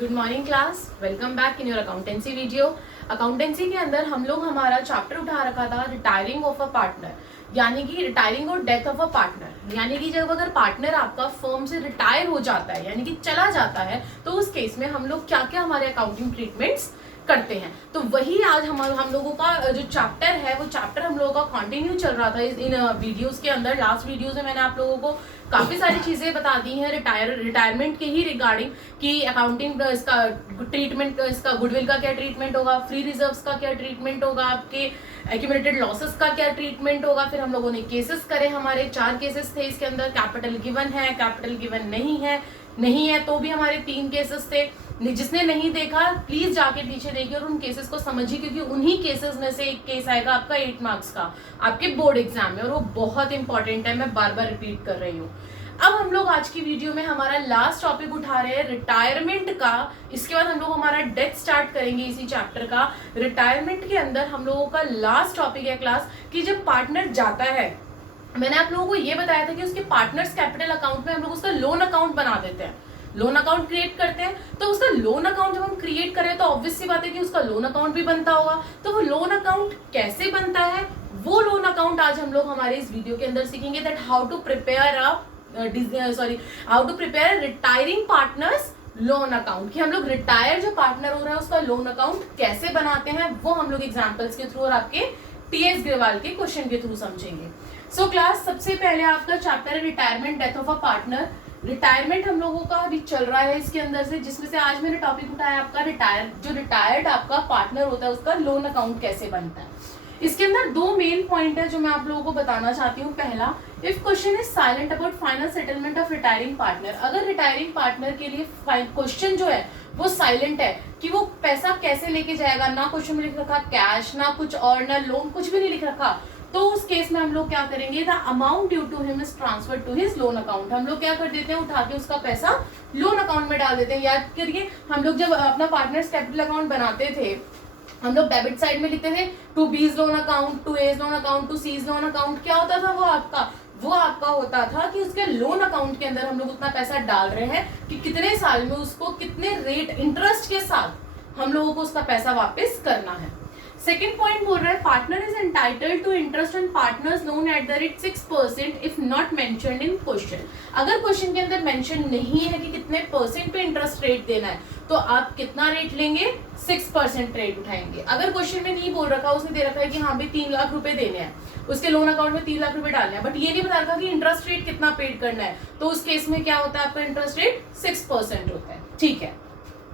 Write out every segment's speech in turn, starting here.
Good morning class, welcome back in your accountancy video. Accountancy के अंदर हम लोग हमारा चैप्टर उठा रखा था रिटायरिंग ऑफ अ पार्टनर, यानी कि रिटायरिंग और डेथ ऑफ अ पार्टनर। यानी कि जब अगर पार्टनर आपका फर्म से रिटायर हो जाता है यानी कि चला जाता है, तो उस केस में हम लोग क्या क्या हमारे अकाउंटिंग ट्रीटमेंट्स करते हैं। तो वही आज हम लोगों का जो चैप्टर है वो चैप्टर हम लोगों का कंटिन्यू चल रहा था इन वीडियोस के अंदर। लास्ट वीडियोस में मैंने आप लोगों को काफी सारी चीजें बता दी हैं रिटायरमेंट के ही रिगार्डिंग कि अकाउंटिंग इसका ट्रीटमेंट, इसका गुडविल का क्या ट्रीटमेंट होगा, फ्री रिजर्व्स का क्या ट्रीटमेंट होगा, आपके एक्यूमुलेटेड लॉसेस का क्या ट्रीटमेंट होगा। फिर हम लोगों ने केसेस करे, हमारे 4 केसेस थे इसके अंदर। कैपिटल गिवन है, कैपिटल गिवन नहीं है तो भी हमारे 3 केसेस थे। जिसने नहीं देखा प्लीज जाके पीछे देखिए और उन केसेस को समझिए, क्योंकि उन्हीं केसेस में से एक केस आएगा आपका 8 मार्क्स का आपके बोर्ड एग्जाम में, और वो बहुत इंपॉर्टेंट है। मैं बार बार रिपीट कर रही हूँ। अब हम लोग आज की वीडियो में हमारा लास्ट टॉपिक उठा रहे हैं रिटायरमेंट का। इसके बाद हम लोग हमारा डेथ स्टार्ट करेंगे इसी चैप्टर का। रिटायरमेंट के अंदर हम लोगों का लास्ट टॉपिक है क्लास कि जब पार्टनर जाता है, मैंने आप लोगों को ये बताया था कि उसके पार्टनर्स कैपिटल अकाउंट में हम लोग उसका लोन अकाउंट बना देते हैं, लोन अकाउंट क्रिएट करते हैं। तो उसका लोन अकाउंट जब हम क्रिएट करें तो ऑब्वियस सी बात है कि उसका लोन अकाउंट भी बनता होगा। तो वो लोन अकाउंट कैसे बनता है, वो लोन अकाउंट आज हम लोग हमारे इस वीडियो के अंदर सीखेंगे, that how to prepare retiring partners loan account, कि हम लोग रिटायर जो पार्टनर हो रहा है उसका लोन अकाउंट कैसे बनाते हैं, वो हम लोग एग्जाम्पल्स के थ्रू और आपके टीएस ग्रेवाल के क्वेश्चन के थ्रू समझेंगे। सो क्लास, सबसे पहले आपका चैप्टर है retirement death of a partner. Retirement हम लोगों का अभी चल रहा है इसके अंदर से, जिसमें से आज मैंने टॉपिक उठाया आपका रिटायर्ड आपका पार्टनर होता है उसका लोन अकाउंट कैसे बनता है। इसके अंदर 2 मेन पॉइंट है जो मैं आप लोगों को बताना चाहती हूँ। पहला, if question is silent about final settlement of retiring partner, अगर रिटायरिंग पार्टनर के लिए क्वेश्चन जो है वो साइलेंट है कि वो पैसा कैसे लेके जाएगा, ना क्वेश्चन में लिख रखा कैश, ना कुछ और, ना लोन, कुछ भी नहीं लिख रखा, तो उस केस में हम लोग क्या करेंगे, the amount due to him is transfer to his loan account. हम लोग क्या कर देते हैं, उठा के उसका पैसा लोन अकाउंट में डाल देते हैं। याद करिए, हम लोग जब अपना पार्टनर्स कैपिटल अकाउंट बनाते थे, हम लोग डेबिट साइड में लिखते थे to B's loan account, to A's loan account, to C's loan account. क्या होता था वो आपका होता था कि उसके लोन अकाउंट के अंदर हम लोग उतना पैसा डाल रहे हैं कि कितने साल में उसको कितने रेट इंटरेस्ट के साथ हम लोगों को उसका पैसा वापस करना है। सेकेंड पॉइंट बोल रहा है, partner is entitled to interest on partners loan at the rate 6% if not mentioned in question. अगर क्वेश्चन के अंदर मेंशन नहीं है कि कितने परसेंट पे इंटरेस्ट रेट देना है, तो आप कितना रेट लेंगे, 6% रेट उठाएंगे। अगर क्वेश्चन में नहीं बोल रखा, उसने दे रखा है कि हाँ भाई 3 लाख रुपए देने हैं, उसके लोन अकाउंट में 3 लाख रुपए डालने हैं, बट ये नहीं बता रखा कि इंटरेस्ट रेट कितना पेड करना है, तो उस केस में क्या होता है, आपका इंटरेस्ट रेट 6% होता है। ठीक है,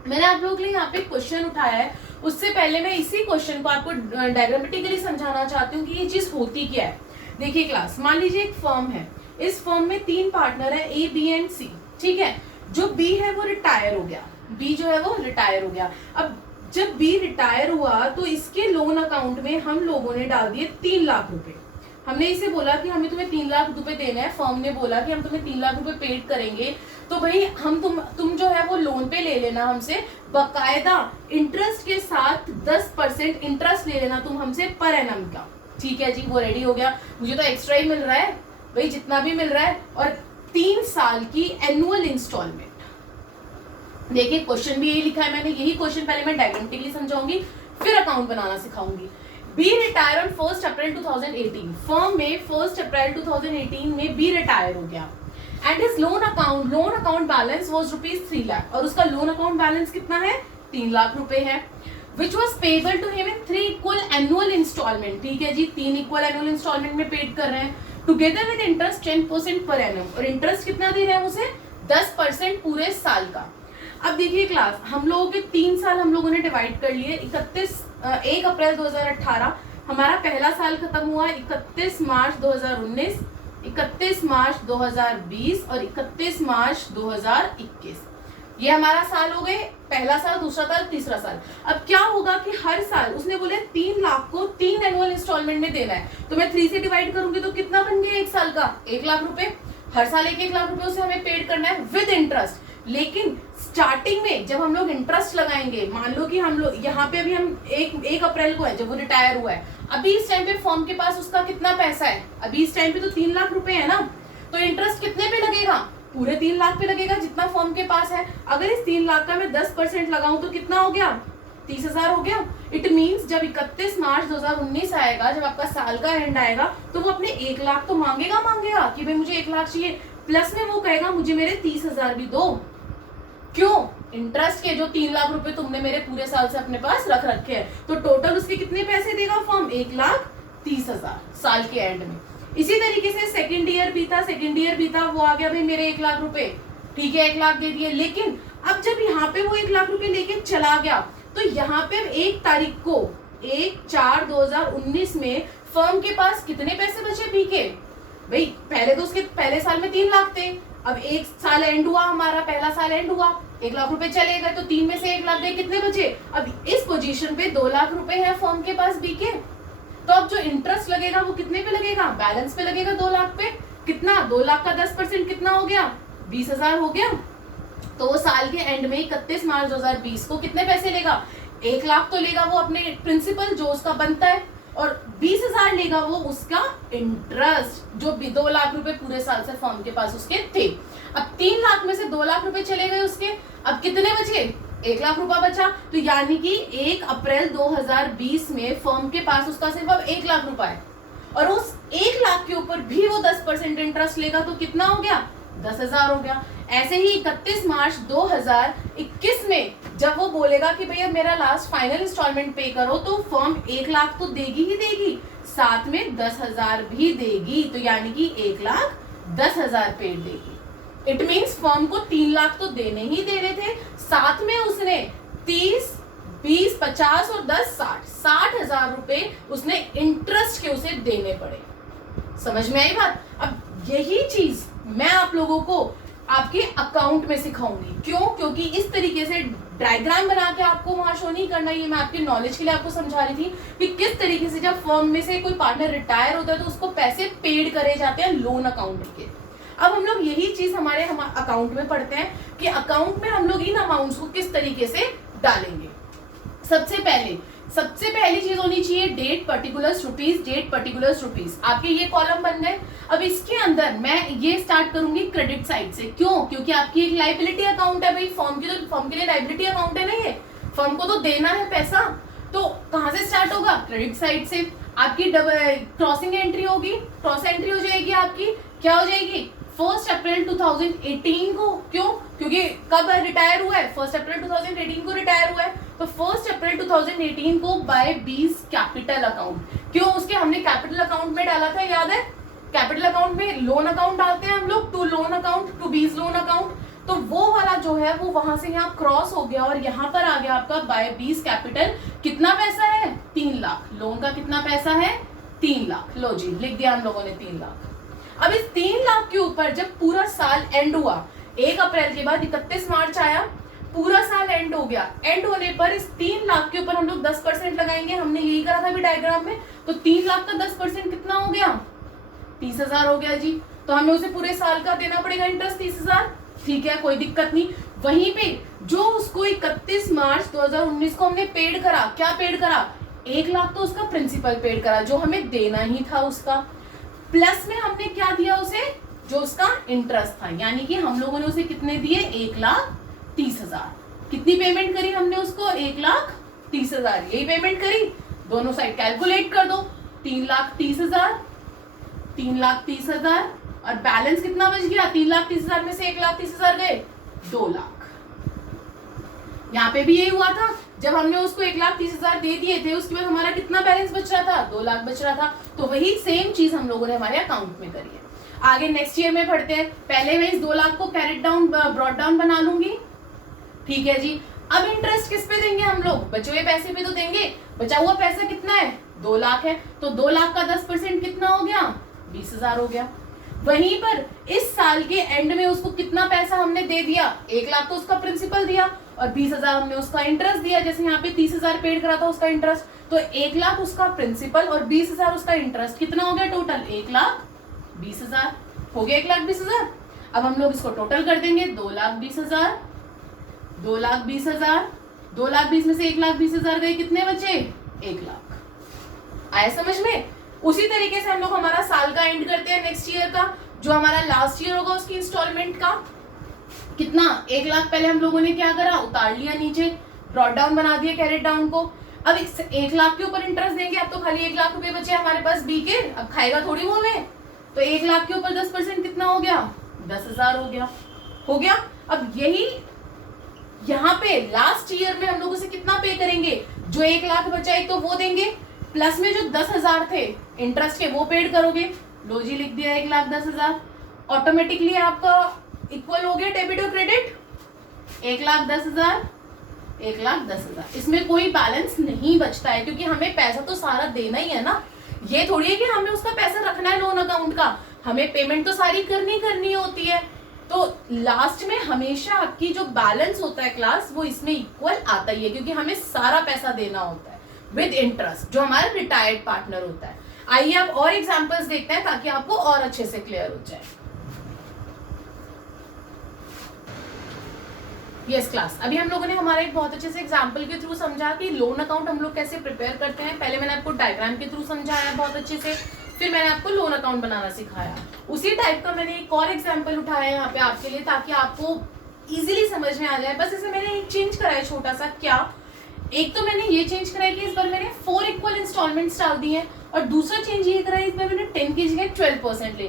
मैंने आप लोगों के लिए यहाँ पे क्वेश्चन उठाया है। उससे पहले मैं इसी क्वेश्चन को आपको डायग्रामेटिकली समझाना चाहती हूँ कि ये चीज होती क्या है। देखिए क्लास, मान लीजिए एक फर्म है, इस फर्म में 3 पार्टनर है, ए, बी एंड सी। ठीक है, जो बी है वो रिटायर हो गया, बी जो है वो रिटायर हो गया। अब जब बी रिटायर हुआ तो इसके लोन अकाउंट में हम लोगों ने डाल दिए 3 लाख रुपए। हमने इसे बोला कि हमें तुम्हें 3 लाख रुपए देना है, फर्म ने बोला कि हम तुम्हें 3 लाख रुपए पेड करेंगे, तो भाई हम तुम जो है वो लोन पे ले लेना हमसे, बकायदा इंटरेस्ट के साथ 10% इंटरेस्ट ले लेना तुम हमसे पर एनम का। ठीक है जी, वो रेडी हो गया। मुझे तो एक्स्ट्रा ही मिल रहा है भाई, जितना भी मिल रहा है, और 3 साल की एनुअल इंस्टॉलमेंट। देखिए क्वेश्चन भी यही लिखा है मैंने, यही क्वेश्चन पहले मैं डायग्रामेटिकली समझाऊंगी, फिर अकाउंट बनाना सिखाऊंगी। B retire on 1 April 2018, firm में 1 अप्रैल 2018 में बी रिटायर हो गया, and his loan account balance was ₹3 lakh, और उसका लोन अकाउंट बैलेंस कितना है, 3 लाख रुपए है, which was payable to him in 3 equal annual installment। ठीक है जी, 3 इक्वल एनुअल इंस्टॉलमेंट में पेड कर रहे हैं, together with interest 10% per annum, और इंटरेस्ट कितना दे रहे हैं उसे, 10% पूरे साल का। अब देखिए क्लास, हम लोगों के 3 साल हम लोगों ने डिवाइड कर लिए। 1 अप्रैल 2018 हमारा पहला साल खत्म हुआ, 31 मार्च 2019, 31 मार्च 2020 और 31 मार्च 2021। ये हमारा साल हो गए, पहला साल, दूसरा साल, तीसरा साल। अब क्या होगा कि हर साल उसने बोले 3 लाख को 3 एनुअल इंस्टॉलमेंट में देना है, तो मैं 3 से डिवाइड करूंगी तो कितना बन गया एक साल का, 1 लाख रुपए। हर साल 1 लाख रुपए उसे हमें पेड करना है विद इंटरेस्ट। लेकिन स्टार्टिंग में जब हम लोग इंटरेस्ट लगाएंगे, मान लो कि हम लोग यहाँ पे अभी हम 1 अप्रैल को है जब वो रिटायर हुआ है, अभी इस टाइम पे फर्म के पास उसका कितना पैसा है, अभी इस टाइम पे तो 3 लाख रुपए है ना, तो इंटरेस्ट कितने पे लगेगा, पूरे 3 लाख पे लगेगा जितना फर्म के पास है। अगर अगर इस 3 लाख का मैं 10% लगाऊं तो कितना हो गया, 30,000 हो गया। इट मींस जब 31 मार्च 2019 आएगा, जब आपका साल का एंड आएगा, तो वो अपने 1 लाख तो मांगेगा कि भाई मुझे 1 लाख चाहिए, प्लस में वो कहेगा मुझे मेरे 30,000 भी दो। क्यों? इंटरेस्ट के जो 3 लाख रुपए तुमने मेरे पूरे साल से अपने पास रख रखे हैं, तो टोटल उसके कितने पैसे देगा फर्म, 1,30,000 साल के एंड में। इसी तरीके से सेकंड ईयर भी था, वो आ गया भाई मेरे 1 लाख रुपए, ठीक है 1 लाख दे दिए। लेकिन अब जब यहाँ पे वो 1 लाख रुपए लेके चला गया, तो यहाँ पे 1 तारीख को 1/4/2019 में फर्म के पास कितने पैसे बचे पीके, भाई पहले तो उसके पहले साल में 3 लाख थे, अब 1 साल एंड हुआ, हमारा पहला साल एंड हुआ, 1 लाख रुपए चले गए, तो 3 में से 1 लाख गए, कितने बचे, अब इस पोजीशन पे 2 लाख रुपए है फर्म के पास बीके। तो अब जो इंटरेस्ट लगेगा वो कितने पे लगेगा, बैलेंस पे लगेगा 2 लाख पे। कितना, 2 लाख का 10% कितना हो गया, 20,000 हो गया। तो वो साल के एंड में 31 मार्च 2020 को कितने पैसे लेगा, 1 लाख तो लेगा वो अपने प्रिंसिपल जो उसका बनता है, और 20,000 लेगा वो उसका इंटरेस्ट, जो भी 2 लाख रुपए पूरे साल से फर्म के पास उसके थे। अब 3 लाख में से 2 लाख रुपए चले गए उसके, अब कितने बचे, 1 लाख रुपया बचा। तो यानी कि 1 अप्रैल 2020 में फर्म के पास उसका सिर्फ अब 1 लाख रुपया है, और उस 1 लाख के ऊपर भी वो 10% इंटरेस्ट लेगा, तो कितना हो गया, 10,000 हो गया। ऐसे ही 31 मार्च 2021 में जब वो बोलेगा कि भैया मेरा लास्ट फाइनल इंस्टॉलमेंट पे करो, तो फर्म 1 लाख तो देगी ही देगी, साथ में 10,000 भी देगी, तो यानी कि 1,10,000 पे देगी। इट मीन्स फर्म को 3 लाख तो देने ही देने थे, साथ में उसने 30, 20, 50 और 10, 60,000 रुपए उसने इंटरेस्ट के उसे देने पड़े। समझ में आई बात? अब यही चीज मैं आप लोगों को आपके अकाउंट में सिखाऊंगी। क्यों? क्योंकि इस तरीके से डायग्राम बना के आपको वहां शो नहीं करना, ये मैं आपके नॉलेज के लिए आपको समझा रही थी कि किस तरीके से जब फर्म में से कोई पार्टनर रिटायर होता है तो उसको पैसे पेड करे जाते हैं लोन अकाउंट के। अब हम लोग यही चीज हमारे अकाउंट में पढ़ते हैं कि अकाउंट में हम लोग इन अमाउंट्स को किस तरीके से डालेंगे। सबसे पहली चीज होनी चाहिए date particulars rupees, date particulars rupees. आपके ये कॉलम बन गए। अब इसके अंदर मैं ये स्टार्ट करूंगी क्रेडिट साइड से। क्यों? क्योंकि आपकी एक लाइबिलिटी अकाउंट है भाई, फर्म की, तो फर्म के लिए लाइबिलिटी अकाउंट है ना, ये फर्म को तो देना है पैसा, तो कहां से स्टार्ट होगा, क्रेडिट साइड से। आपकी क्रॉसिंग एंट्री होगी, क्रॉस एंट्री हो जाएगी आपकी, क्या हो जाएगी, 1 अप्रैल 2018 को। क्यों? क्योंकि कब रिटायर हुआ है, 1 अप्रैल 2018 को रिटायर हुआ है, तो 1 अप्रैल 2018 को बाय बीस कैपिटल अकाउंट। क्यों? उसके हमने कैपिटल अकाउंट में डाला था, याद है? कैपिटल अकाउंट में लोन अकाउंट डालते हैं हम लोग, टू लोन अकाउंट, टू बीस लोन अकाउंट, तो वो वाला जो है वो वहां से यहाँ क्रॉस हो गया और यहाँ पर आ गया आपका बाय बीस कैपिटल। कितना पैसा है, 3 लाख। लोन का कितना पैसा है, 3 लाख। लो जी, लिख दिया हम लोगों ने 3 लाख। अब इस 3 लाख के ऊपर जब पूरा साल एंड हुआ, 1 अप्रैल के बाद 31 मार्च आया, पूरा साल एंड हो गया। एंड होने पर इस 3 लाख के ऊपर हम लोग 10% लगाएंगे। हमने यही करा था अभी डायग्राम में। तो 3 लाख का 10% कितना हो गया, 30,000 हो गया जी। तो हमें उसे पूरे साल का देना पड़ेगा इंटरेस्ट 30,000। ठीक है, कोई दिक्कत नहीं। वहीं पे जो उसको 31 मार्च 2019 को हमने पेड करा, क्या पेड करा, 1 लाख तो उसका प्रिंसिपल पेड करा जो हमें देना ही था उसका, प्लस में हमने क्या दिया उसे, जो उसका इंटरेस्ट था। यानी कि हम लोगों ने उसे कितने दिए, 1,30,000। कितनी पेमेंट करी हमने उसको, 1,30,000। यही पेमेंट करी। दोनों साइड कैलकुलेट कर दो, 3,30,000, 3,30,000 और बैलेंस कितना बच गया, 3,30,000 में से 1,30,000 गए, 2 लाख। यहाँ पे भी यही हुआ था, जब हमने उसको 1,30,000 दे दिए थे, उसके बाद हमारा कितना बैलेंस बच रहा था, 2 लाख बच रहा था। तो वही सेम चीज हम लोगों ने हमारे अकाउंट में करी है। आगे नेक्स्ट ईयर में पढ़ते हैं। पहले मैं इस 2 लाख को कैरेट डाउन, ब्रॉट डाउन बना लूंगी। ठीक है जी। अब इंटरेस्ट किस पे देंगे हम लोग, बचे हुए पैसे पे तो देंगे। बचा हुआ पैसा कितना है, 2 लाख है। तो 2 लाख का 10% कितना हो गया, 20,000 हो गया। वहीं पर इस साल के एंड में उसको कितना पैसा हमने दे दिया, 1 लाख तो उसका प्रिंसिपल दिया और 20,000 हमने उसका इंटरेस्ट दिया। जैसे यहाँ पे 30,000 पेड करा था उसका इंटरेस्ट, तो 1 लाख उसका प्रिंसिपल और 20,000 उसका इंटरेस्ट। कितना हो गया टोटल, 1,20,000 हो गया, 1,20,000। अब हम लोग इसको टोटल कर देंगे, 2,20,000, 2,20,000, 2,20,000 में से 1,20,000 गए, कितने बचे, 1 लाख। आया समझ में? उसी तरीके से हम लोग हमारा साल का एंड करते हैं नेक्स्ट ईयर का, जो हमारा लास्ट ईयर होगा उसकी इंस्टॉलमेंट का। कितना 1 लाख पहले हम लोगों ने क्या करा, उतार लिया नीचे, ब्रॉड डाउन बना दिया कैरेट डाउन को। अब इस 1 लाख के ऊपर इंटरेस्ट देंगे, अब तो खाली 1 लाख रुपए बचे हमारे पास बी के, अब खाएगा थोड़ी वो हमें, तो 1 लाख के ऊपर 10% कितना हो गया, 10,000 हो गया। अब यही यहाँ पे लास्ट ईयर में हम लोगों से कितना पे करेंगे, जो 1 लाख बचा एक तो वो देंगे, प्लस में जो 10,000 थे इंटरेस्ट के वो पेड करोगे। लो जी लिख दिया 1,10,000, ऑटोमेटिकली आपका इक्वल हो गया डेबिट और क्रेडिट, 1,10,000 1,10,000। इसमें कोई बैलेंस नहीं बचता है, क्योंकि हमें पैसा तो सारा देना ही है ना। ये थोड़ी है कि हमें उसका पैसा रखना है लोन अकाउंट का, हमें पेमेंट तो सारी करनी होती है। तो लास्ट में हमेशा आपकी जो बैलेंस होता है क्लास, वो इसमें इक्वल आता ही है, क्योंकि हमें सारा पैसा देना होता है विद इंटरेस्ट, जो हमारा रिटायर्ड पार्टनर होता है। आइए आप और एग्जांपल्स देखते हैं ताकि आपको और अच्छे से क्लियर हो जाए। यस क्लास, अभी हम लोगों ने हमारा एक बहुत अच्छे से एग्जांपल के थ्रू समझा कि लोन अकाउंट हम लोग कैसे प्रिपेयर करते हैं। पहले मैंने आपको डायग्राम के थ्रू समझाया बहुत अच्छे से, फिर मैंने आपको लोन अकाउंट बनाना सिखाया। उसी टाइप का मैंने एक और एग्जांपल उठाया यहाँ पे आपके लिए, ताकि आपको इजीली समझ में आ जाए। बस इसमें मैंने एक चेंज कराया छोटा सा, क्या, एक तो मैंने ये चेंज कराया कि इस बार मैंने 4 इक्वल इंस्टॉलमेंट्स डाल दी हैं, और दूसरा चेंज ये कराया इस बार मैंने 10 की जगह 12% ले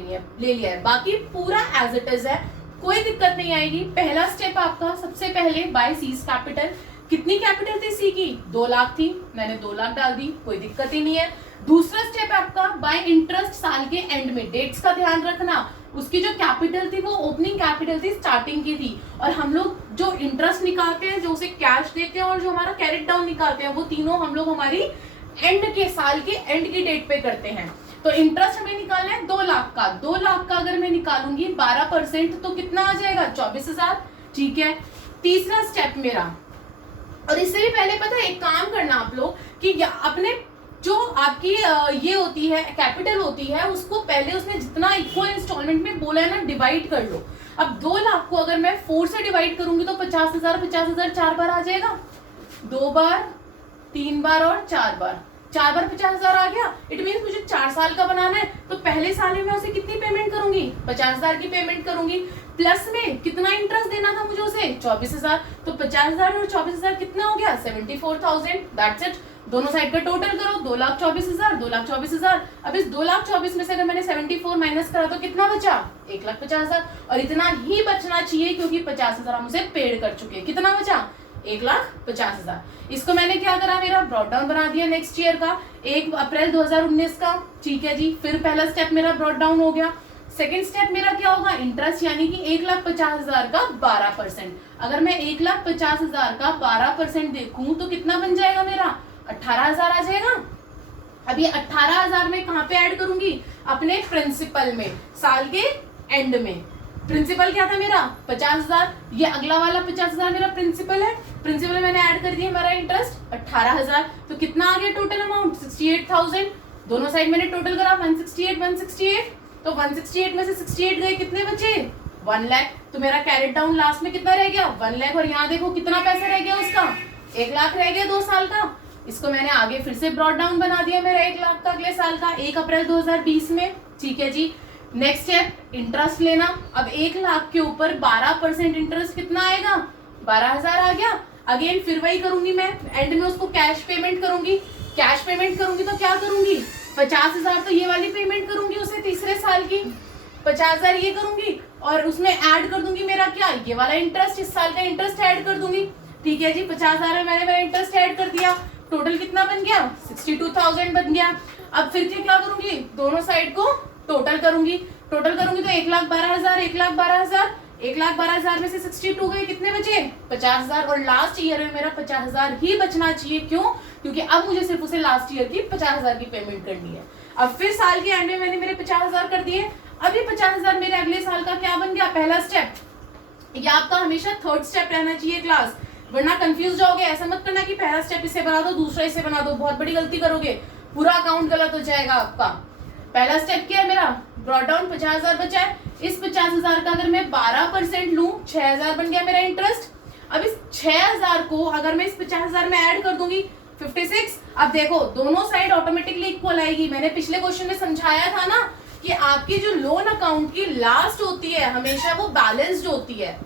लिया है। बाकी पूरा एज इट इज है, कोई दिक्कत नहीं आएगी। पहला स्टेप आपका सबसे पहले बाय सीज कैपिटल, कितनी कैपिटल थी सी की, 2 लाख थी, मैंने 2 लाख डाल दी, कोई दिक्कत ही नहीं है। दूसरा स्टेप आपका बाय इंटरेस्ट, साल के एंड में, डेट्स का ध्यान रखना, उसकी जो कैपिटल थी वो ओपनिंग कैपिटल थी, स्टार्टिंग की थी, और हम लोग जो इंटरेस्ट निकालते हैं, जो उसे कैश देते हैं, और जो हमारा कैरेट डाउन निकालते हैं, वो तीनों हम लोग हमारी एंड के, साल के एंड की डेट पे करते हैं। तो इंटरेस्ट हमें निकालना है 2 लाख का, 2 लाख का अगर मैं निकालूंगी 12% तो कितना आ जाएगा, 24,000, ठीक है। तीसरा स्टेप मेरा, और इससे भी पहले पता है एक काम करना आप लोग कि अपने जो आपकी ये होती है कैपिटल होती है, उसको पहले उसने जितना इक्वल इंस्टॉलमेंट में बोला है ना, डिवाइड कर लो। अब 2 लाख को अगर मैं 4 से डिवाइड करूंगी तो 50,000 4 बार आ जाएगा, 2 बार, 3 बार और 4 बार, 4 बार 50,000 आ गया। इट मीन मुझे 4 साल का बनाना है, तो पहले साल में मैं उसे कितनी पेमेंट करूंगी, 50,000 की पेमेंट करूंगी, प्लस में कितना इंटरेस्ट देना था मुझे उसे, 24,000, तो 50,000 और 24,000 कितना हो गया, 74,000, दैट्स इट। दोनों साइड का टोटल करो, 2,24,000, 2,24,000। अब इस 2,24,000 में से अगर मैंने 74 माइनस करा तो कितना बचा, 1,50,000, और इतना ही बचना चाहिए क्योंकि 50,000 हम उसे पेड कर चुके हैं। कितना बचा, 1,50,000। इसको मैंने क्या करा, मेरा ब्रॉड डाउन बना दिया नेक्स्ट ईयर का, 1 अप्रैल 2019 का, ठीक है जी। फिर पहला स्टेप मेरा ब्रॉड डाउन हो गया। सेकंड स्टेप मेरा क्या होगा, इंटरेस्ट, यानी कि 1,50,000 का 12%। अगर मैं 1,50,000 का 12% देखूं तो कितना बन जाएगा मेरा, 18,000 आ जाएगा। अब ये 18,000 में कहाँ पे ऐड करूंगी, अपने प्रिंसिपल में, साल के एंड में। प्रिंसिपल क्या था मेरा, 50,000, ये अगला वाला 50,000 मेरा प्रिंसिपल है, प्रिंसिपल मैंने ऐड कर दिया मेरा इंटरेस्ट 18,000, तो कितना आ गया टोटल अमाउंट, 68,000। दोनों साइड मैंने टोटल करा 168, तो 168 में से 68 गए, कितने बचे, 1 लाख। तो मेरा कैरेट डाउन लास्ट में कितना रह गया, 1 लाख, और यहाँ देखो कितना पैसा रह गया उसका, 1 लाख रह गया 2 साल का। इसको मैंने आगे फिर से ब्रॉड डाउन बना दिया मेरा 1 लाख का अगले साल का, 1 अप्रैल 2020 में, ठीक है जी। नेक्स्ट स्टेप इंटरेस्ट लेना। अब 1 लाख के ऊपर 12% इंटरेस्ट कितना आएगा, 12,000 आ गया। अगेन फिर वही करूंगी मैं, एंड में उसको कैश पेमेंट करूंगी। कैश पेमेंट करूंगी तो क्या करूंगी, 50,000 तो ये वाली पेमेंट करूंगी उसे तीसरे साल की, 50,000 ये करूंगी, और उसमें ऐड कर दूंगी मेरा क्या, ये वाला इंटरेस्ट, इस साल का इंटरेस्ट ऐड कर दूंगी, ठीक है जी। 50,000 में मैंने मेरा इंटरेस्ट ऐड कर दिया, टोटल कितना बन गया, 62,000 बन गया। अब फिर क्या करूंगी, दोनों साइड को टोटल करूंगी तो 1,12,000, 1,12,000, 1,12,000 में से 62 गए, कितने बचे, 50,000। और लास्ट ईयर में मेरा 50,000 ही बचना चाहिए, क्यों, क्योंकि अब मुझे सिर्फ उसे लास्ट ईयर की 50,000 की पेमेंट करनी है। अब फिर साल के एंड में मैंने मेरे 50,000 कर दिए, अभी 50,000 मेरे अगले साल का क्या बन गया, पहला स्टेप। ये आपका हमेशा थर्ड स्टेप रहना चाहिए क्लास, वरना कंफ्यूज जाओगे। ऐसा मत करना कि पहला स्टेप इसे बना दो, दूसरा इसे बना दो, बहुत बड़ी गलती करोगे, पूरा अकाउंट गलत हो जाएगा आपका। पहला स्टेप क्या है मेरा, ब्रॉड डाउन 50,000 बचा है, इस 50,000 का अगर मैं 12% लूं, 6,000 बन गया मेरा इंटरेस्ट। अब इस 6,000 को अगर मैं इस 50,000 में ऐड कर दूंगी 56। अब देखो दोनों साइड ऑटोमेटिकली इक्वल आएगी। मैंने पिछले क्वेश्चन में समझाया था ना कि आपकी जो लोन अकाउंट की लास्ट होती है हमेशा वो बैलेंस्ड होती है,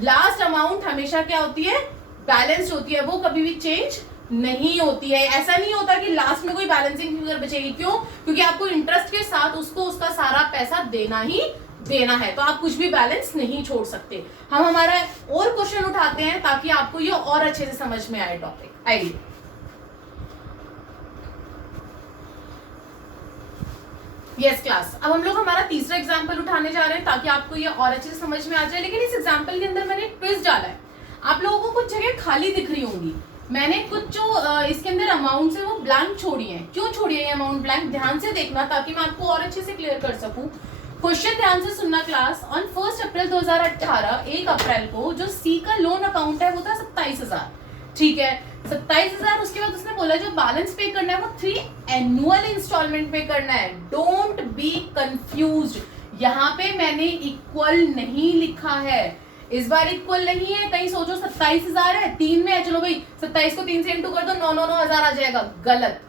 लास्ट अमाउंट हमेशा क्या होती है, बैलेंस होती है, वो कभी भी चेंज नहीं होती है। ऐसा नहीं होता कि लास्ट में कोई बैलेंसिंग फिगर बचेगी, क्यों? क्योंकि आपको इंटरेस्ट के साथ उसको उसका सारा पैसा देना ही देना है, तो आप कुछ भी बैलेंस नहीं छोड़ सकते। हम हमारा और क्वेश्चन उठाते हैं ताकि आपको ये और अच्छे से समझ में आए टॉपिक। आइए यस क्लास, अब हम लोग हमारा तीसरा एग्जाम्पल उठाने जा रहे हैं ताकि आपको ये और अच्छे से समझ में आ जाए। लेकिन इस एग्जाम्पल के अंदर मैंने ट्विस्ट डाला है। आप लोगों को कुछ जगह खाली दिख रही होंगी, मैंने कुछ जो इसके अंदर अमाउंट है वो ब्लैंक छोड़ी है। क्यों छोड़ी है ये अमाउंट ब्लैंक, ध्यान से देखना ताकि मैं आपको और अच्छे से क्लियर कर सकूं। क्वेश्चन ध्यान से सुनना क्लास। ऑन 1 अप्रैल 2018, 1 अप्रैल को जो सी का लोन अकाउंट है वो था 27,000, ठीक है 27,000। उसके बाद उसने बोला जो बैलेंस पे करना है वो 3 एनुअल इंस्टॉलमेंट पे करना है। डोंट बी कंफ्यूज्ड, यहाँ पे मैंने इक्वल नहीं लिखा है, इस बार इक्वल नहीं है। कहीं सोचो 27,000 है, 3 में है, चलो भाई 27 को 3 से इंटू कर दो, 9,9,9,000 आ जाएगा। गलत,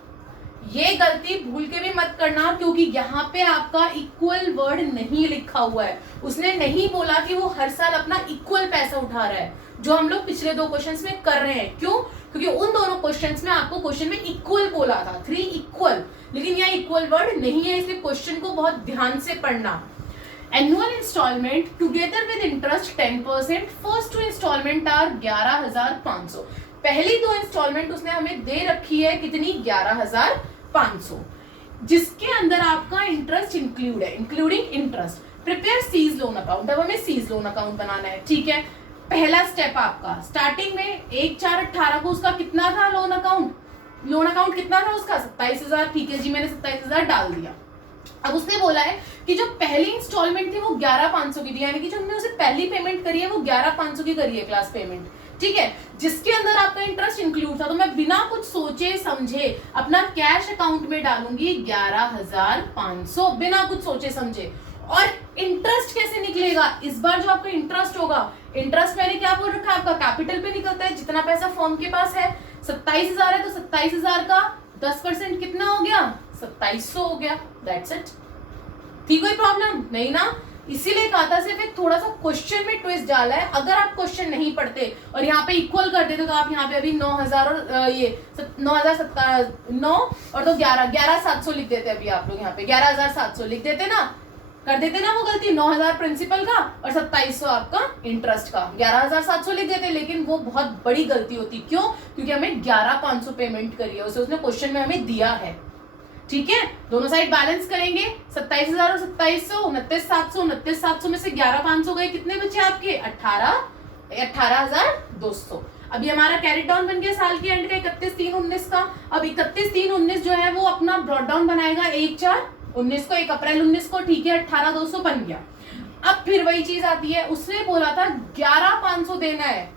ये गलती भूल के भी मत करना, क्योंकि यहाँ पे आपका इक्वल वर्ड नहीं लिखा हुआ है। उसने नहीं बोला कि वो हर साल अपना इक्वल पैसा उठा रहा है, जो हम लोग पिछले 2 क्वेश्चंस में कर रहे हैं। क्यों? क्योंकि उन दोनों क्वेश्चंस में आपको क्वेश्चन में इक्वल बोला था, 3 इक्वल, लेकिन यहाँ इक्वल वर्ड नहीं है, इसलिए क्वेश्चन को बहुत ध्यान से पढ़ना। Annual instalment together with interest 10%, first 2 instalment are 11,500। पहली 2 इंस्टॉलमेंट उसने हमें दे रखी है कितनी, 11,500, जिसके अंदर आपका इंटरेस्ट इंक्लूड है, including interest. Prepare C's loan account, अब हमें सीज लोन अकाउंट बनाना है, ठीक है। पहला स्टेप आपका स्टार्टिंग में 1/4/18 को उसका कितना था लोन अकाउंट कितना था उसका, 27,000, ठीक है जी, मैंने 27,000 डाल दिया। अब उसने बोला है कि जो पहली इंस्टॉलमेंट थी वो 11,500 की थी, यानी कि जो हमने उसे पहली पेमेंट करी है वो 11,500 की करी है क्लास पेमेंट, ठीक है, जिसके अंदर आपका इंटरेस्ट इंक्लूड था। तो मैं बिना कुछ सोचे समझे अपना कैश अकाउंट में डालूंगी 11,500, बिना कुछ सोचे समझे। और इंटरेस्ट कैसे निकलेगा, इस बार जो आपका इंटरेस्ट होगा, इंटरेस्ट मैंने क्या बोल रखा है, आपका कैपिटल पे निकलता है, जितना पैसा फर्म के पास है। 27,000 है तो 27,000 का 10% कितना हो गया, 2700 हो गया। That's it. थी कोई प्रॉब्लम नहीं ना? इसीलिए कहा था सिर्फ एक थोड़ा सा क्वेश्चन में ट्विस्ट डाला है। अगर आप क्वेश्चन नहीं पढ़ते और यहाँ पे इक्वल कर देते तो आप यहाँ पे अभी 9,000 और ये 9,009 और तो 11,700 लिख देते। अभी आप लोग यहाँ पे 11,700 लिख देते ना, कर देते ना वो गलती, 9,000 प्रिंसिपल का और 2700 आपका इंटरेस्ट का, 11,700 लिख देते। लेकिन वो बहुत बड़ी गलती होती, क्यों? क्योंकि हमें 11,500 पेमेंट करी है, उसे उसने क्वेश्चन में हमें दिया है, ठीक है। दोनों साइड बैलेंस करेंगे, 27,000 और 2700, 29,700, 29,700 में से 11,500 गए, कितने बचे आपके, 18,200। अभी हमारा कैरी डाउन बन गया साल के एंड का 31/3/19 का। अब 31/3/19 जो है वो अपना ब्रॉड डाउन बनाएगा 1/4/19 को, 1 अप्रैल 19 को, ठीक है, 18,200 बन गया। अब फिर वही चीज आती है, उसने बोला था 11,500 देना है,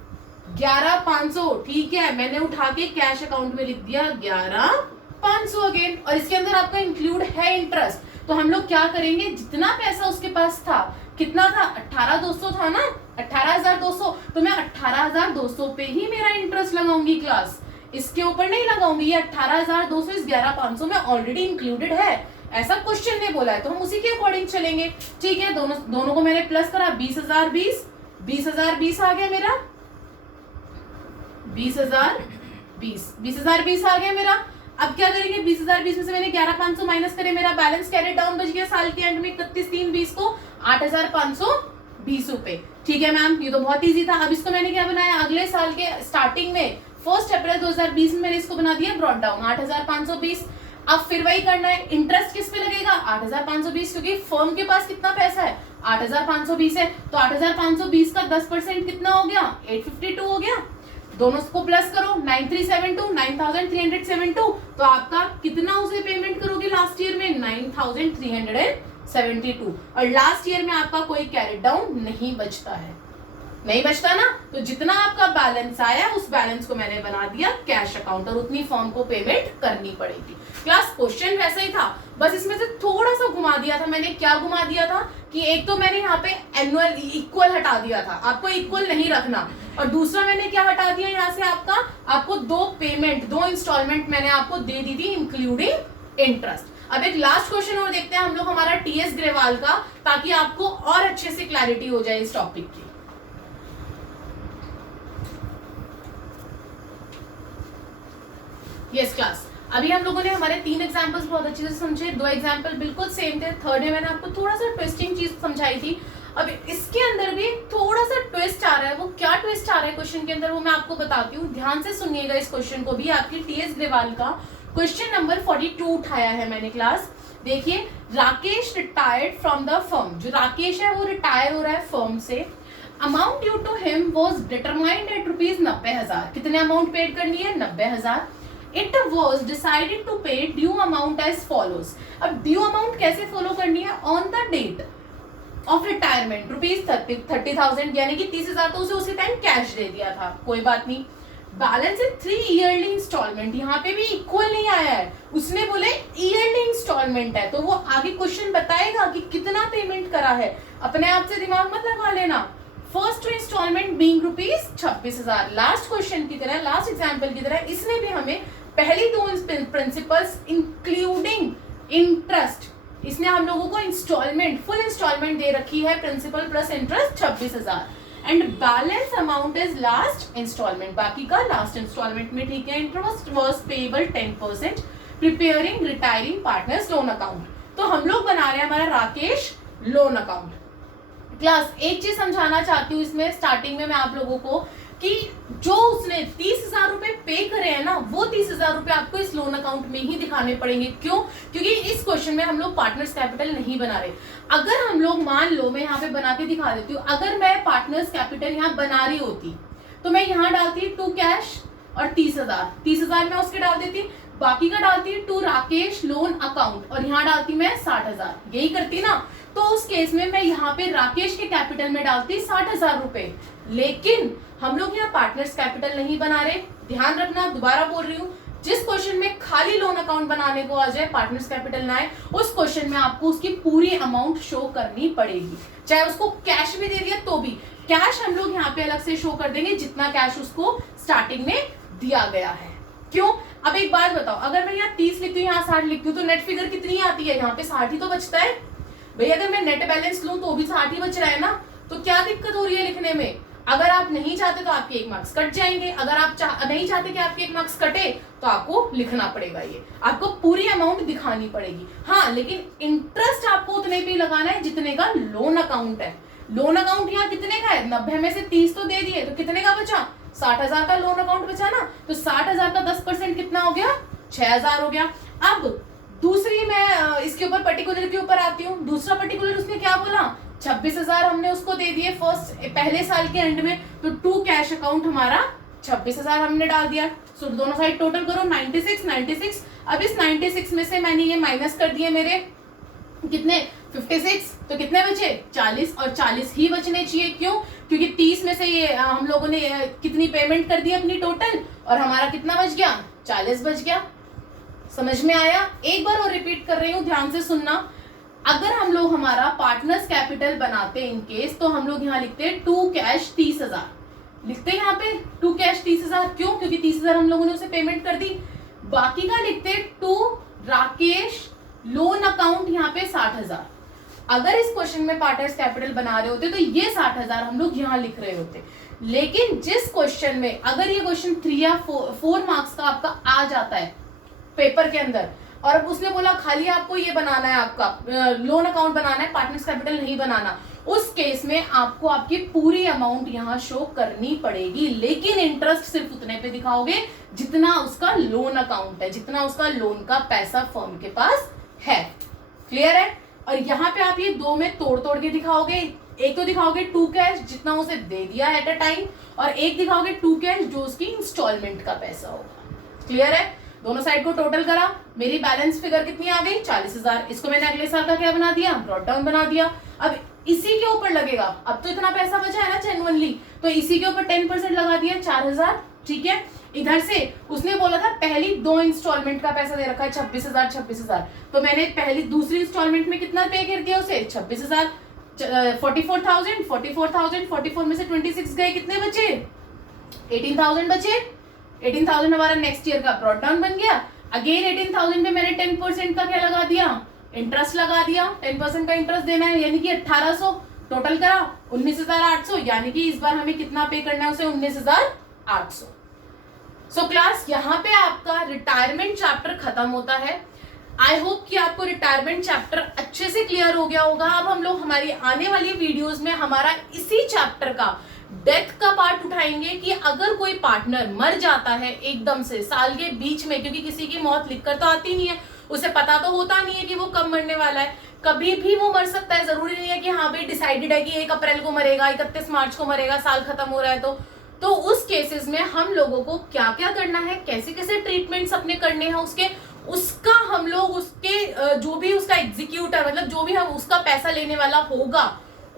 11,500, ठीक है, मैंने उठा के कैश अकाउंट में लिख दिया 11,500 अगेन, और इसके अंदर आपका इंक्लूड है इंटरेस्ट। तो हम लोग क्या करेंगे, जितना पैसा उसके पास था, कितना था, 18,200 था ना, 18,200, तो मैं 18,200 पे ही मेरा इंटरेस्ट लगाऊंगी क्लास, इसके ऊपर नहीं लगाऊंगी। ये 18,200 इस 11,500 में ऑलरेडी इंक्लूडेड है, ऐसा क्वेश्चन ने बोला है, तो हम उसी के अकॉर्डिंग चलेंगे, ठीक है। दोनों को मैंने प्लस करा, 20,020 आ गया मेरा, 20,020 आ गया मेरा। अब क्या करेंगे, 20,020 में से मैंने 11,500 माइनस करे, मेरा बैलेंस कैरी डाउन बच गया साल के एंड में 31/3/20 को 8,520 रुपए, ठीक है मैम, ये तो बहुत इजी था। अब इसको मैंने क्या बनाया, अगले साल के स्टार्टिंग में 1 अप्रैल 2020 में मैंने इसको बना दिया ब्रॉड डाउन 8,520। अब फिर वही करना है, इंटरेस्ट किस पे लगेगा, 8,520, क्योंकि फर्म के पास कितना पैसा है, 8,520 है, तो 8,520 का 10% कितना हो गया, 852 हो गया। दोनों को प्लस करो, 9,372, तो आपका कितना उसे पेमेंट करोगे लास्ट ईयर में, 9,372, और लास्ट ईयर में आपका कोई कैरी डाउन नहीं बचता है, नहीं बचता ना। तो जितना आपका बैलेंस आया उस बैलेंस को मैंने बना दिया कैश अकाउंट, और उतनी फर्म को पेमेंट करनी पड़ेगी। क्लास क्वेश्चन वैसा ही था, बस इसमें से थोड़ा सा घुमा दिया था मैंने। क्या घुमा दिया था कि एक तो मैंने यहाँ पे एनुअल इक्वल हटा दिया था, आपको इक्वल नहीं रखना, और दूसरा मैंने क्या हटा दिया यहाँ से, आपको 2 इंस्टॉलमेंट मैंने आपको दे दी थी इंक्लूडिंग इंटरेस्ट। अब एक लास्ट क्वेश्चन और देखते हैं हम लोग हमारा टीएस ग्रेवाल का, ताकि आपको और अच्छे से क्लैरिटी हो जाए इस टॉपिक की। यस क्लास, अभी हम लोगों ने हमारे 3 एग्जांपल्स बहुत अच्छे से समझे, 2 एग्जांपल बिल्कुल सेम थे, थर्ड में मैंने आपको थोड़ा सा ट्विस्टिंग चीज समझाई थी। अब इसके अंदर भी थोड़ा सा ट्विस्ट आ रहा है, वो क्या ट्विस्ट आ रहा है क्वेश्चन के अंदर वो मैं आपको बताती हूँ, ध्यान से सुनिएगा इस क्वेश्चन को भी। आपकी टीएस ग्रेवाल का क्वेश्चन नंबर 42 उठाया है मैंने क्लास। देखिए, Rakesh retired from the firm, जो राकेश है वो रिटायर हो रहा है फर्म से। Amount due to him was determined at ₹90,000, कितने अमाउंट पेड करनी है? 90,000। It was decided to pay due amount as follows. अब ड्यू अमाउंट कैसे फॉलो करनी है? On the date of retirement ₹30,000, यानी कि 30,000 तो उसे उसी टाइम कैश दे दिया था, कोई बात नहीं। बैलेंस इन 3 ईयरली इंस्टॉलमेंट, यहाँ पे भी इक्वल नहीं आया है, उसने बोले ईयरली इंस्टॉलमेंट है, तो वो आगे क्वेश्चन बताएगा कि कितना पेमेंट करा है, अपने आप से दिमाग मत लगा लेना। First instalment being ₹26,000, last question की तरह, लास्ट एग्जाम्पल की तरह इसने भी हमें पहली 2 प्रिंसिपल्स इंक्लूडिंग इंटरेस्ट, इसने हम लोगों को इंस्टॉलमेंट, फुल इंस्टॉलमेंट दे रखी है, principal plus interest 26,000, and balance amount is last instalment, बाकी का लास्ट इंस्टॉलमेंट में, ठीक है। Interest was payable 10%, preparing retiring partners loan account, तो हम लोग बना रहे हैं हमारा राकेश लोन अकाउंट। क्लास, एक चीज समझाना चाहती हूँ इसमें स्टार्टिंग में मैं आप लोगों को, कि जो उसने 30,000 रुपए पे करे हैं ना, वो 30,000 रुपए आपको इस लोन अकाउंट में ही दिखाने पड़ेंगे। क्यों? क्योंकि इस क्वेश्चन में हम लोग पार्टनर्स कैपिटल नहीं बना रहे। अगर हम लोग, मान लो मैं यहाँ पे बना के दिखा देती हूँ, अगर मैं पार्टनर्स कैपिटल यहाँ बना रही होती तो मैं यहाँ डालती टू कैश और 30,000 मैं उसके डाल देती, बाकी का डालती टू राकेश लोन अकाउंट और यहाँ डालती मैं 60,000, यही करती ना। तो उस केस में मैं यहाँ पे राकेश के कैपिटल में डालती 60,000 रुपए, लेकिन हम लोग यहाँ पार्टनर्स कैपिटल नहीं बना रहे। ध्यान रखना, दोबारा बोल रही हूँ, जिस क्वेश्चन में खाली लोन अकाउंट बनाने को आ जाए, पार्टनर्स कैपिटल ना आए, उस क्वेश्चन में आपको उसकी पूरी अमाउंट शो करनी पड़ेगी, चाहे उसको कैश भी दे दिया तो भी। कैश हम लोग यहाँ पे अलग से शो कर देंगे, जितना कैश उसको स्टार्टिंग में दिया गया है। क्यों? अब एक बात बताओ, अगर मैं यहाँ 30 लिखती हूँ, यहाँ 60 लिखती हूँ, तो नेट फिगर कितनी आती है? यहाँ पे 60 ही तो बचता है भैया। अगर मैं नेट बैलेंस लूं तो भी 60 ही बच रहा है ना, तो क्या दिक्कत हो रही है लिखने में? अगर आप नहीं चाहते तो आपके 1 मार्क्स कट जाएंगे, अगर आप नहीं चाहते कि आपके 1 मार्क्स कटे तो आपको लिखना पड़ेगा, ये आपको पूरी अमाउंट दिखानी पड़ेगी। हाँ, लेकिन इंटरेस्ट आपको उतने पे लगाना है जितने का लोन अकाउंट है। लोन अकाउंट यहाँ कितने का है? 90 में से 30 तो दे दिए, तो कितने का बचा? 60,000 का लोन अकाउंट बचा ना, तो 60,000 का 10% कितना हो गया? 6,000 हो गया। अब दूसरी मैं इसके ऊपर पर्टिकुलर के ऊपर आती हूँ। दूसरा पर्टिकुलर उसने क्या बोला? 26,000 हमने उसको दे दिए पहले साल के एंड में, तो टू कैश अकाउंट हमारा 26,000 हमने डाल दिया। सो दोनों साइड टोटल करो 96। अब इस 96 में से मैंने ये माइनस कर दिए मेरे कितने? 56, तो कितने बचे? 40, और 40 ही बचने चाहिए। क्यों? क्योंकि 30 में से ये हम लोगों ने कितनी पेमेंट कर दी अपनी टोटल, और हमारा कितना बच गया? 40 बच गया। समझ में आया? एक बार और रिपीट कर रही हूँ, ध्यान से सुनना। अगर हम लोग हमारा पार्टनर्स कैपिटल बनाते इन केस, तो हम लोग यहाँ लिखते हैं टू कैश 30,000, लिखते हैं यहाँ पे टू कैश 30,000। क्यों? क्योंकि 30,000 हम लोगों ने उसे पेमेंट कर दी। बाकी का लिखते टू राकेश लोन अकाउंट यहाँ पे 60,000। अगर इस क्वेश्चन में पार्टनर्स कैपिटल बना रहे होते तो ये 60,000 हम लोग यहाँ लिख रहे होते। लेकिन जिस क्वेश्चन में, अगर ये क्वेश्चन 3 या 4 मार्क्स का आपका आ जाता है पेपर के अंदर, और अब उसने बोला खाली आपको ये बनाना है, आपका लोन अकाउंट बनाना है, पार्टनर्स कैपिटल नहीं बनाना, उस केस में आपको आपकी पूरी अमाउंट यहाँ शो करनी पड़ेगी, लेकिन इंटरेस्ट सिर्फ उतने पे दिखाओगे जितना उसका लोन अकाउंट है, जितना उसका लोन का पैसा फर्म के पास है। क्लियर है? और यहाँ पे आप ये 2 में तोड़ तोड़ के दिखाओगे। एक तो दिखाओगे टू कैश जितना उसे दे दिया एट अ टाइम, और एक दिखाओगे टू कैश जो उसकी इंस्टॉलमेंट का पैसा होगा। क्लियर है? दोनों साइड को टोटल करा, मेरी बैलेंस फिगर कितनी आ गई? 40,000। इसको मैंने अगले साल का क्या बना दिया? ब्रॉट डाउन बना दिया। अब इसी के ऊपर लगेगा, अब तो इतना पैसा बचा है ना जेन्युइनली, तो इसी के ऊपर 10% लगा दिया, 4,000। ठीक है? इधर से उसने बोला था पहली 2 इंस्टॉलमेंट का पैसा दे रखा है 26,000, तो मैंने पहली दूसरी इंस्टॉलमेंट में कितना पे कर दिया उसे? 26,000, 44,000, 44 में से 26 गए, कितने बचे? 18,000 बचे। 18,000 हमारा नेक्स्ट ईयर का ब्रॉट डाउन बन गया। अगेन 18,000 पे मैंने 10% का क्या लगा दिया? इंटरेस्ट लगा दिया। 10% का इंटरेस्ट देना है, यानी कि 1800। टोटल करा 19,800, यानी कि इस बार हमें कितना पे करना है उसे? 19,800। सो क्लास यहाँ पे आपका रिटायरमेंट चैप्टर खत्म होता है। आई होप कि आपको रिटायरमेंट चैप्टर अच्छे से क्लियर हो गया होगा। अब हम लोग हमारी आने वाली वीडियोस में हमारा इसी चैप्टर का डेथ का पार्ट उठाएंगे कि अगर कोई पार्टनर मर जाता है एकदम से साल के बीच में, क्योंकि किसी की मौत लिखकर तो आती नहीं है, उसे पता तो होता नहीं है कि वो कब मरने वाला है, कभी भी वो मर सकता है। जरूरी नहीं है कि हाँ भाई डिसाइडेड है कि 1 अप्रैल को मरेगा, 31 मार्च को मरेगा, साल खत्म हो रहा है। तो उस केसेस में हम लोगों को क्या क्या करना है, कैसे कैसे ट्रीटमेंट्स अपने करने हैं उसका हम लोग उसके जो भी उसका एग्जीक्यूटर मतलब जो भी हम उसका पैसा लेने वाला होगा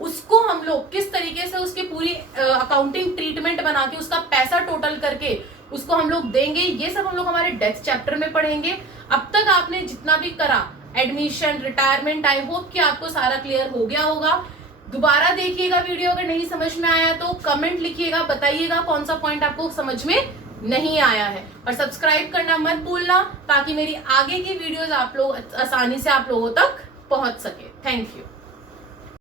उसको हम लोग किस तरीके से उसकी पूरी अकाउंटिंग ट्रीटमेंट बना के उसका पैसा टोटल करके उसको हम लोग देंगे, ये सब हम लोग हमारे डेथ चैप्टर में पढ़ेंगे। अब तक आपने जितना भी करा एडमिशन, रिटायरमेंट, आई होप कि आपको सारा क्लियर हो गया होगा। दोबारा देखिएगा वीडियो, अगर नहीं समझ में आया तो कमेंट लिखिएगा, बताइएगा कौन सा पॉइंट आपको समझ में नहीं आया है, और सब्सक्राइब करना मत भूलना ताकि मेरी आगे की वीडियोस आप लोग आसानी से आप लोगों तक पहुंच सके। Thank you.